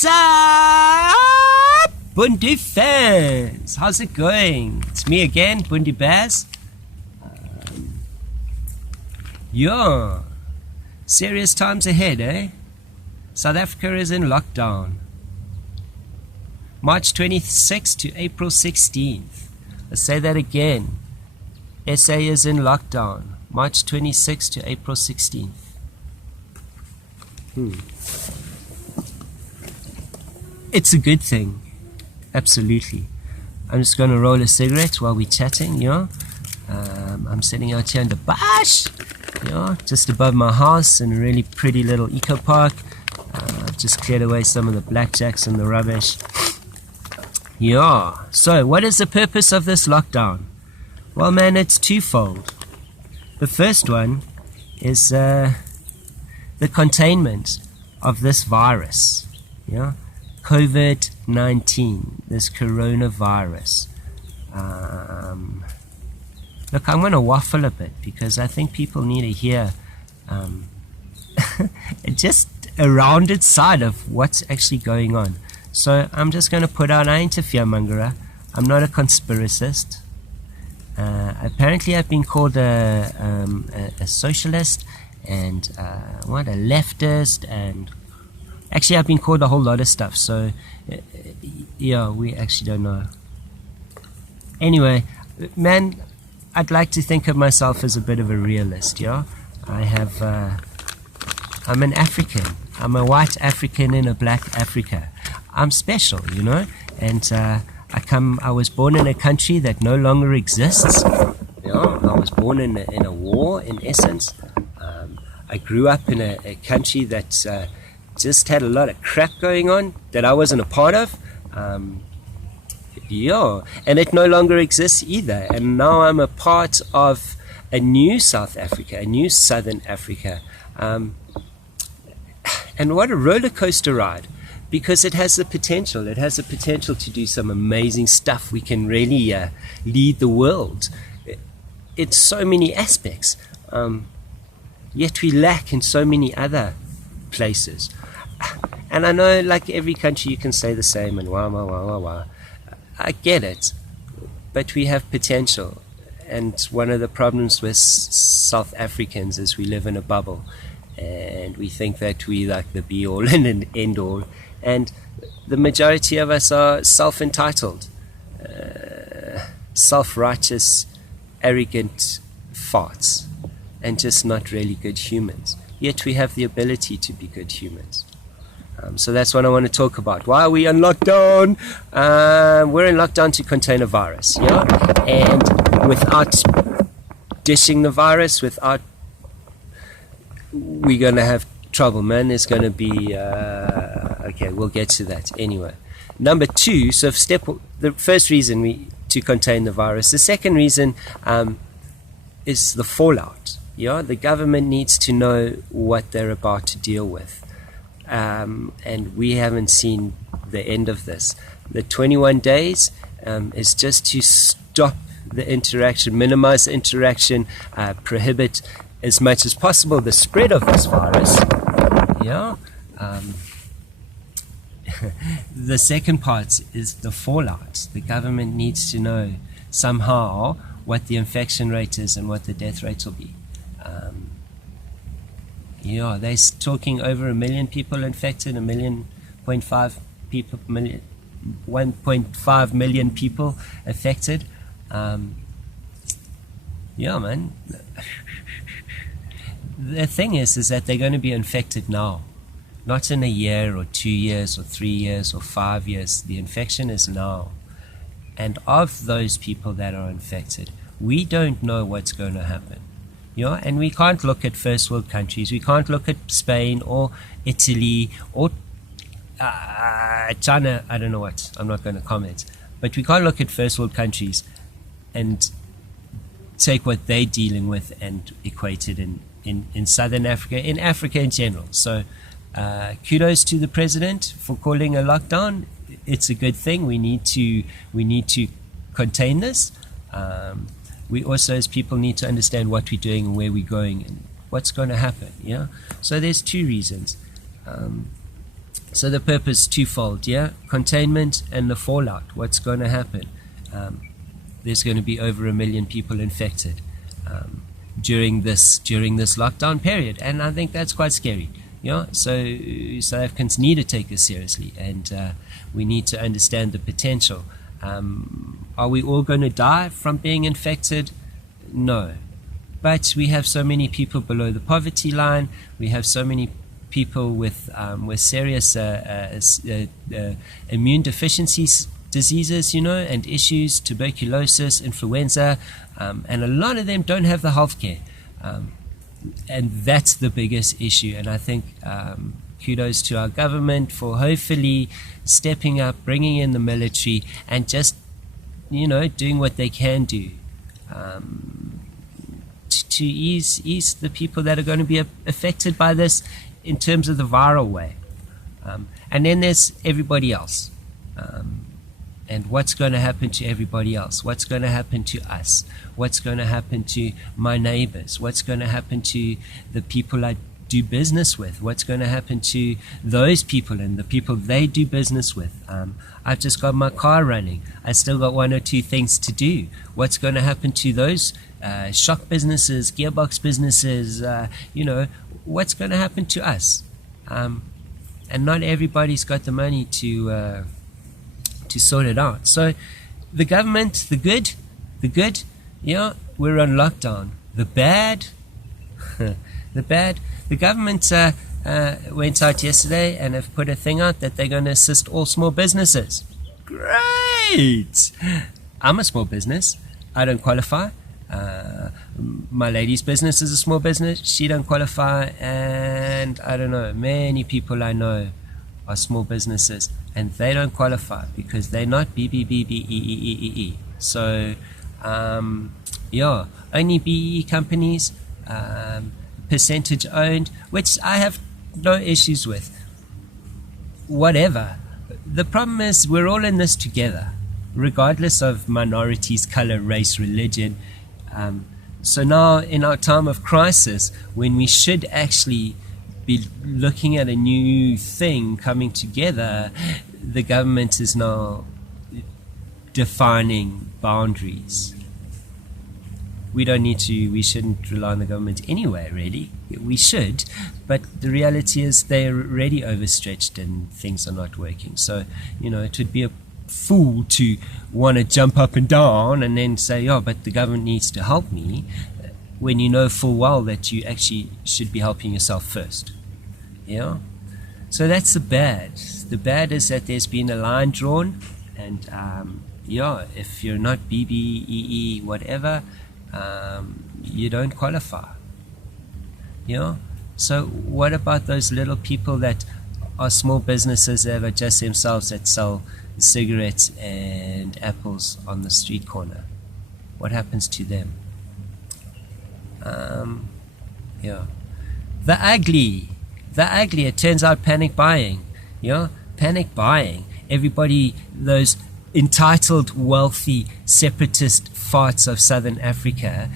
What's up, Bundy fans? How's it going? It's me again, Bundy Baz. Yeah, serious times ahead, eh? South Africa is in lockdown. March 26th to April 16th. Let's say that again. SA is in lockdown. March 26th to April 16th. It's a good thing. Absolutely. I'm just going to roll a cigarette while we're chatting, you know. I'm sitting out here in the bush, you know, just above my house in a really pretty little eco park. I've just cleared away some of the blackjacks and the rubbish. Yeah. So, what is the purpose of this lockdown? Well, man, it's twofold. The first one is the containment of this virus, yeah, COVID-19, this coronavirus. Look, I'm going to waffle a bit because I think people need to hear just a rounded side of what's actually going on. So I'm just going to put out, I ain't a fearmongerer. I'm not a conspiracist. Apparently I've been called a socialist and a leftist, and actually I've been called a whole lot of stuff, so yeah, we actually don't know. Anyway, man, I'd like to think of myself as a bit of a realist, yeah? I'm an African. I'm a white African in a black Africa. I'm special, you know, and I was born in a country that no longer exists. You know, I was born in a war, in essence. I grew up in a country that just had a lot of crap going on that I wasn't a part of. Yeah, and it no longer exists either. And now I'm a part of a new South Africa, a new Southern Africa. And what a roller coaster ride, because it has the potential. It has the potential to do some amazing stuff. We can really lead the world. It's so many aspects. Yet we lack in so many other places. And I know, like every country, you can say the same and wah. I get it, but we have potential. And one of the problems with South Africans is we live in a bubble, and we think that we like the be all and an end all. And the majority of us are self-entitled, self-righteous, arrogant farts, and just not really good humans. Yet we have the ability to be good humans. So that's what I want to talk about. Why are we on lockdown? We're in lockdown to contain a virus, yeah? And without dishing the virus, we're going to have trouble, man. There's going to be... okay, we'll get to that anyway. Number two, so the first reason to contain the virus. The second reason is the fallout. Yeah, the government needs to know what they're about to deal with. And we haven't seen the end of this. The 21 days is just to stop the interaction, minimize the interaction, prohibit as much as possible the spread of this virus. Yeah. The second part is the fallout. The government needs to know somehow what the infection rate is and what the death rate will be. Yeah, they're talking over 1 million people infected, 1.5 million people affected. Yeah, man. The thing is that they're going to be infected now, not in a year or 2 years or 3 years or 5 years. The infection is now. And of those people that are infected, we don't know what's going to happen. You know, and we can't look at first world countries. We can't look at Spain or Italy or China. I don't know what. I'm not going to comment. But we can't look at first world countries and take what they're dealing with and equate it in Southern Africa, in Africa in general. So kudos to the president for calling a lockdown. It's a good thing. We need to contain this. We also, as people, need to understand what we're doing and where we're going and what's going to happen. Yeah. So there's two reasons. So the purpose twofold, yeah? Containment and the fallout. What's going to happen? There's going to be over 1 million people infected during this lockdown period, and I think that's quite scary. Yeah, so South Africans need to take this seriously, and we need to understand the potential. Are we all going to die from being infected? No. But we have so many people below the poverty line. We have so many people with serious immune deficiencies, diseases, and issues, tuberculosis, influenza, and a lot of them don't have the healthcare. And that's the biggest issue. And I think kudos to our government for hopefully stepping up, bringing in the military, and just, doing what they can do to ease the people that are going to be affected by this in terms of the viral way. And then there's everybody else. And what's going to happen to everybody else? What's going to happen to us? What's going to happen to my neighbors? What's going to happen to the people I do business with? What's going to happen to those people and the people they do business with? I've just got my car running. I still got 1 or 2 things to do. What's going to happen to those shop businesses, gearbox businesses? What's going to happen to us? And not everybody's got the money to sort it out. So the government, the good, we're on lockdown. The bad, the government went out yesterday and have put a thing out that they're going to assist all small businesses. Great! I'm a small business. I don't qualify. My lady's business is a small business. She don't qualify. And I don't know, many people I know are small businesses, and they don't qualify because they're not BBBBEEEE. So, only BEE companies, percentage owned, which I have no issues with. Whatever. The problem is we're all in this together, regardless of minorities, color, race, religion. So now in our time of crisis, when we should actually be looking at a new thing coming together, the government is now defining boundaries. We shouldn't rely on the government anyway, really. We should, but the reality is they're already overstretched and things are not working. So, it would be a fool to want to jump up and down and then say, but the government needs to help me, when you know full well that you actually should be helping yourself first. Yeah? So that's the bad. The bad is that there's been a line drawn, and if you're not BBEE whatever, you don't qualify. So what about those little people that are small businesses that are just themselves, that sell cigarettes and apples on the street corner? What happens to them? The ugly, it turns out panic buying. Panic buying. Everybody, those entitled, wealthy, separatist farts of Southern Africa,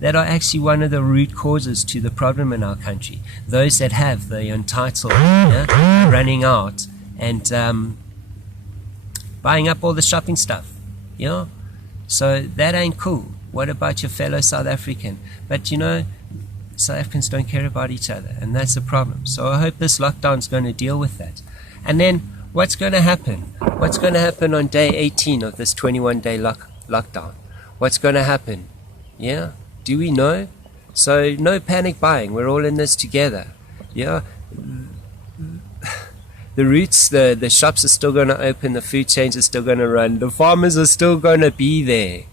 that are actually one of the root causes to the problem in our country. Those that have the entitled, running out and buying up all the shopping stuff. So that ain't cool. What about your fellow South African? But South Africans don't care about each other, and that's the problem. So I hope this lockdown is going to deal with that. And then what's going to happen? What's going to happen on day 18 of this 21-day lockdown? What's going to happen? Yeah? Do we know? So no panic buying. We're all in this together. Yeah? The routes, the shops are still going to open. The food chains are still going to run. The farmers are still going to be there.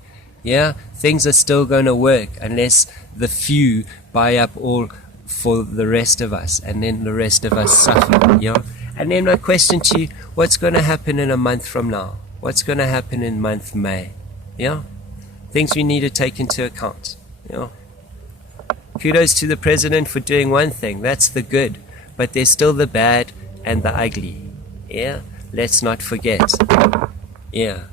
Yeah? Things are still going to work unless the few buy up all for the rest of us, and then the rest of us suffer. Yeah? And then my question to you, what's going to happen in a month from now? What's going to happen in month May? Yeah? Things we need to take into account. Kudos to the president for doing one thing. That's the good. But there's still the bad and the ugly. Yeah? Let's not forget. Yeah.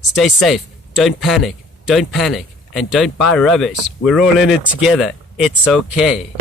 Stay safe. Don't panic. Don't panic. And don't buy rubbish. We're all in it together. It's okay.